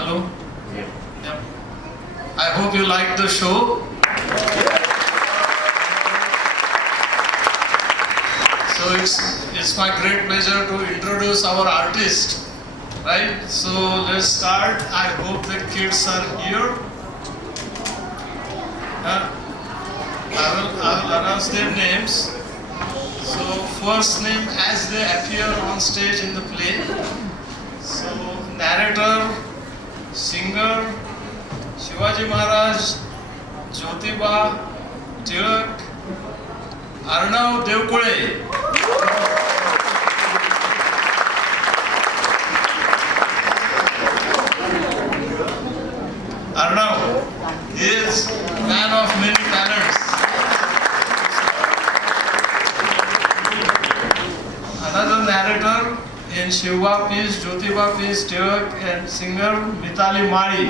Hello. Yeah. I hope you like the show. So it's my great pleasure to introduce our artist. Right? So let's start. I hope the kids are here. I will announce their names. So first name as they appear on stage in the play. So narrator, singer, Shivaji Maharaj, Jyotiba, Tilak, Arnav Devkule. Arnav is man of many talents. Another narrator in Shiva piece, Jyotiba piece, Tilak, and singer Mitali Mari.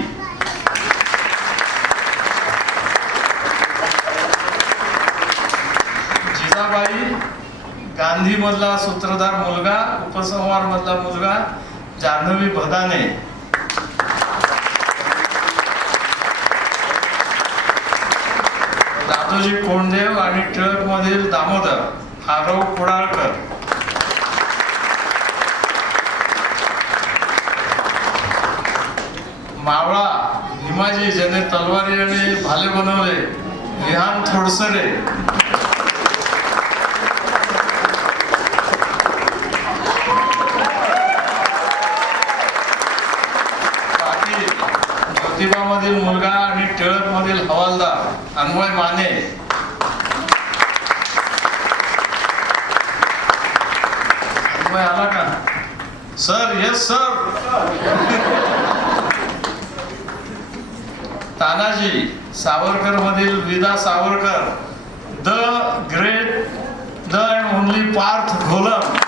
Jijabai, Gandhi मधला सूत्रधार मुलगा, उपसंहार मधला मुलगा, जान्हवी भदाने. दादोजी कोंडदेव आणि टिळक मधील दामोदर, आरव कुडाळकर. मावळा भीमाजी ज्याने तलवारी आणि भाले बनवले, विहान थोडसरे. ज्योतिबा मधील मुलगा आणि टिळक मधील हवालदार अन्वय माने. अन्वय आला का sir? Yes sir. Tanaji Savarkar मधील Vida Savarkar, the great, the and only Parth Gholam.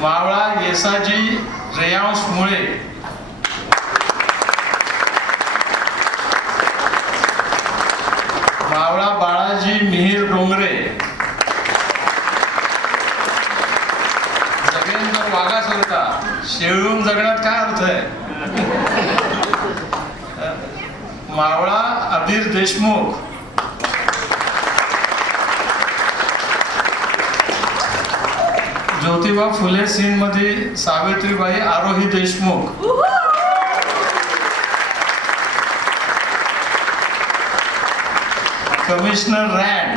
मावळा येसाजी रेयांश मुळे. मावळा बाळाजी मिहीर डोंगरे. जगेन तर वाघासारखा, शेळून जगण्यात काय अर्थ आहे? मावळा अबीर देशमुख. ज्योतिबा फुले सीन मध्ये Savitribai Aarohi Deshmukh. Commissioner Rand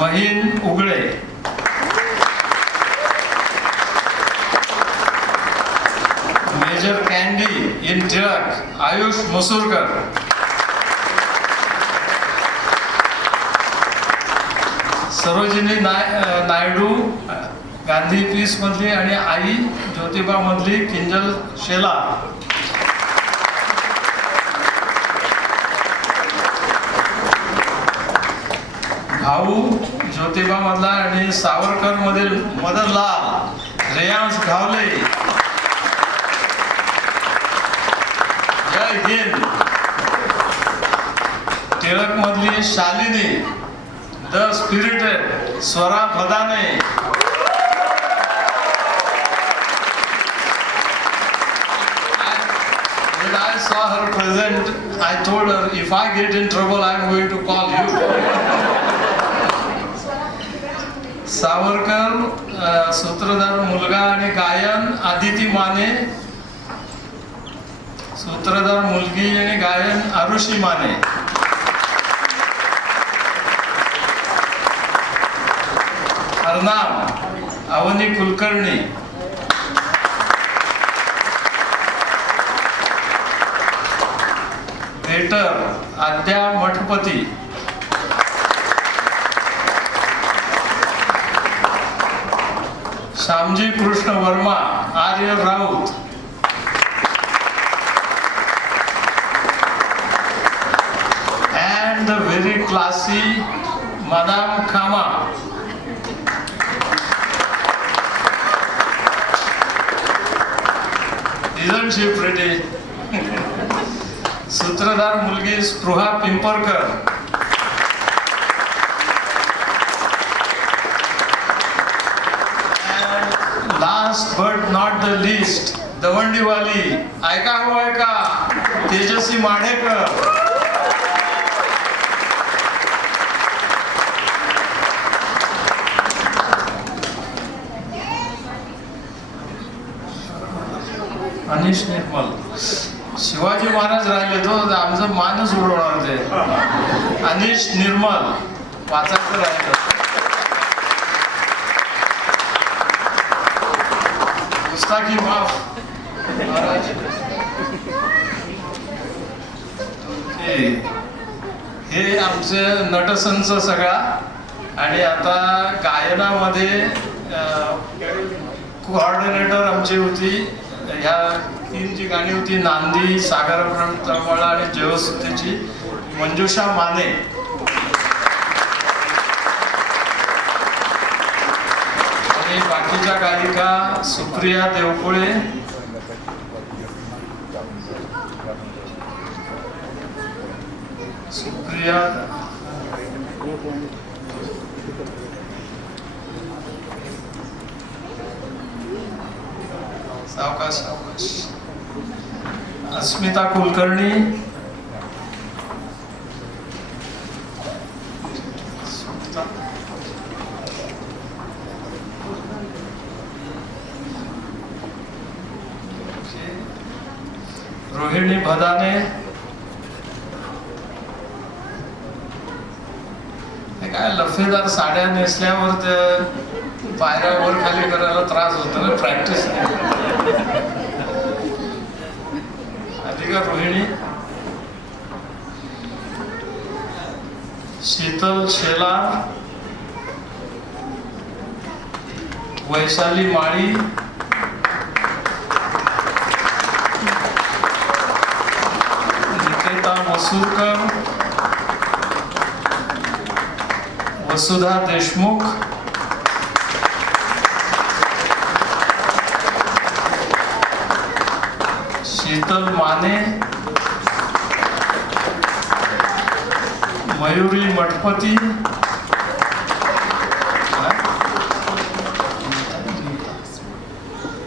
Mahin Ugale. Major Candy in Tilak Ayush Masurkar. Sarojini Naidu Gandhi piece मधली आणि आई ज्योतिबा मधली किंजल शेला. भाऊ ज्योतिबा मधला आणि सावरकर मधील मदनलाल रेयांश घावले. जय हिंद. टिळक मधली Shalini, the spirited Swara Bhadane. When I saw her present, I told her, if I get in trouble, I am going to call you. Savarkar सूत्रधार मुलगा आणि गायन आदिती माने. सूत्रधार मुलगी आणि गायन Arushi Mane. Arnav Avani Kulkarni. Waiter Aadya Mathpati. Shyamji Krishna Varma Arya Raut. and the very classy Madame Kama. Isn't she pretty? सूत्रधार मुलगी Spruha Pimparkar. Not the list दवंडीवाली, ऐका हो ऐका, तेजस्वी माढेकर. अनिश निर्मल. शिवाजी महाराज राहिले तो आमचं मानच उडवणार ते. अनिश निर्मल वाचायचं राहिलं. गुस्ताखी माफ महाराज. हे आमचे नटसंच सगळा. आणि आता गायनामध्ये कोऑर्डिनेटर आमची होती. ह्या 3 जी गाणी होती, नांदी, सागर तळमळा आणि जयवसुतेची, मंजुषा माने. आणि बाकीच्या गायिका सुप्रिया देवकुळे, सुप्रिया सावकाश सावकाश, अस्मिता कुलकर्णी, रोहिणी भदाने. हे काय लफेदार साड्या नेसल्यावर ते पायऱ्या वर खाली करायला त्रास होतो ना, प्रॅक्टिस नाही. अधिका रोहिणी. शीतल शेलार, वैशाली माळी, निकेता मसूरकर, वसुधा देशमुख, शीतल माने, मयुरी मठपती,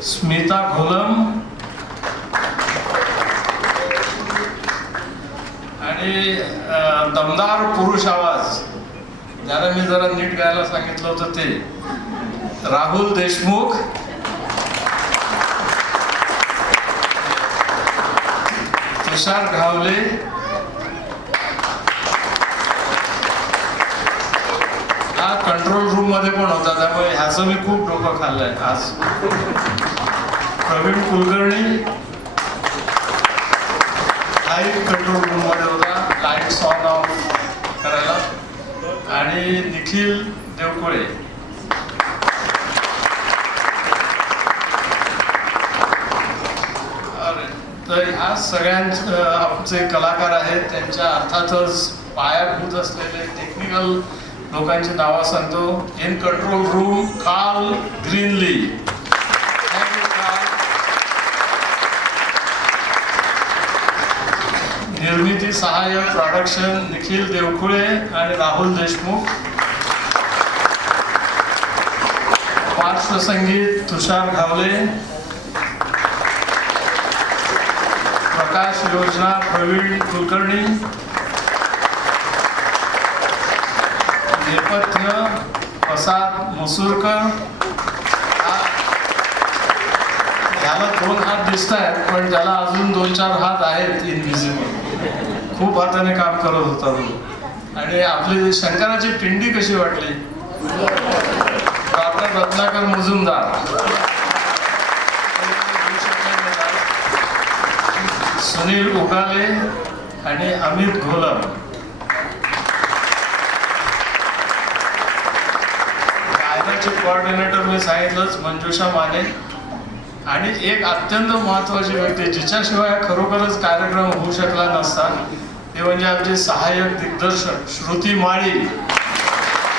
स्मिता घोलम. आणि दमदार पुरुष आवाज, ज्याला मी जरा नीट गायला सांगितलं होतं ते राहुल देशमुख, तुषार घावले, हा कंट्रोल रूम मध्ये पण होता, त्यामुळे ह्याचं मी खूप डोकं खाल्लंय आज. प्रवीण कुलकर्णी हाही कंट्रोल रूम मध्ये होता, लाईट्स ऑन ऑफ करायला. आणि निखिल देवकुळे. तर ह्या सगळ्यांचे आमचे कलाकार आहेत, त्यांच्या अर्थातच पायाभूत असलेले टेक्निकल लोकांची नावं सांगतो. इन कंट्रोल रूम कार्ल ग्रीनली, निर्मिती सहाय्यक प्रोडक्शन निखिल देवकुळे आणि राहुल देशमुख, पार्श्वसंगीत तुषार घावले, प्रकाश योजना प्रवीण कुलकर्णी, नेपथ्य प्रसाद मसूरकर. ह्याला 2 हात दिसत आहेत, पण त्याला अजून 2-4 हात आहेत इनव्हिजिबल. खूप हाताने काम करत होता तो. आणि आपली शंकराची पिंडी कशी वाटली? डॉक्टर रत्नाकर मुजुमदार, सुनील उगाले आणि अमित घोलम. गायनाचे कोऑर्डिनेटर मी सांगितलंच, मंजुषा माने. आणि एक अत्यंत महत्वाची व्यक्ती जिच्याशिवाय खरोखरच कार्यक्रम होऊ शकला नसता, ते म्हणजे आमचे सहाय्यक दिग्दर्शक श्रुती माळी.